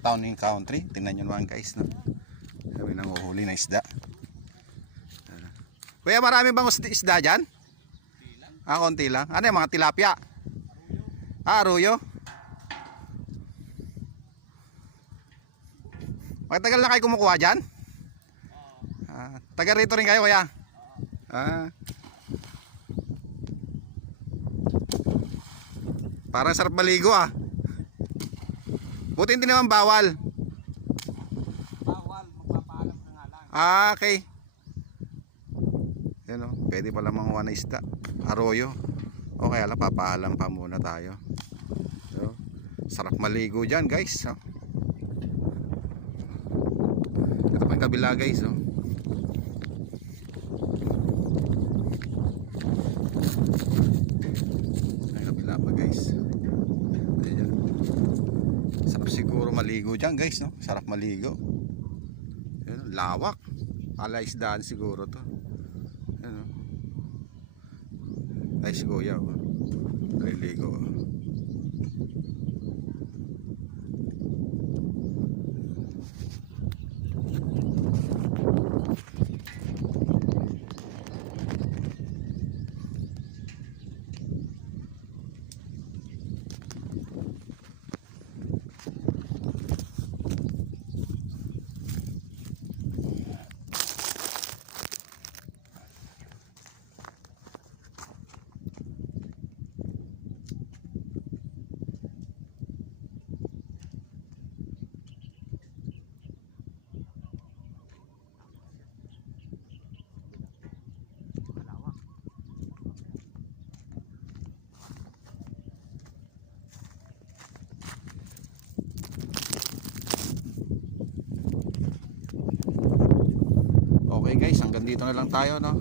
town and country. Tingnan nyo naman guys, no? Kami nang uhuli na isda. Kuya, marami bang isda dyan? Konti lang. Ano yung mga tilapia? Arroyo. Matagal na kayo kumukuha dyan? Taga rito rin kayo kuya? Parang sarap maligo ah. Buti hindi naman bawal. Bawal, magpapaalam ka nga lang. Okay. Yan o, pwede pala manguha na isda. Arroyo. Okay, ala, papaalam pa muna tayo. So, sarap maligo dyan guys. So, ito pa yung kabila guys. So, yung kabila pa guys. Ayan. Sarap siguro maligo dyan guys, no? Sarap maligo. Ayan, lawak. Ala isdaan siguro to. Ayan, ay si kuya naliligo. Okay guys, hanggang dito na lang tayo, no?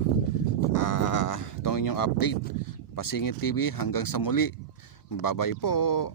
Itong inyong update Pasingit TV, hanggang sa muli. Bye bye po.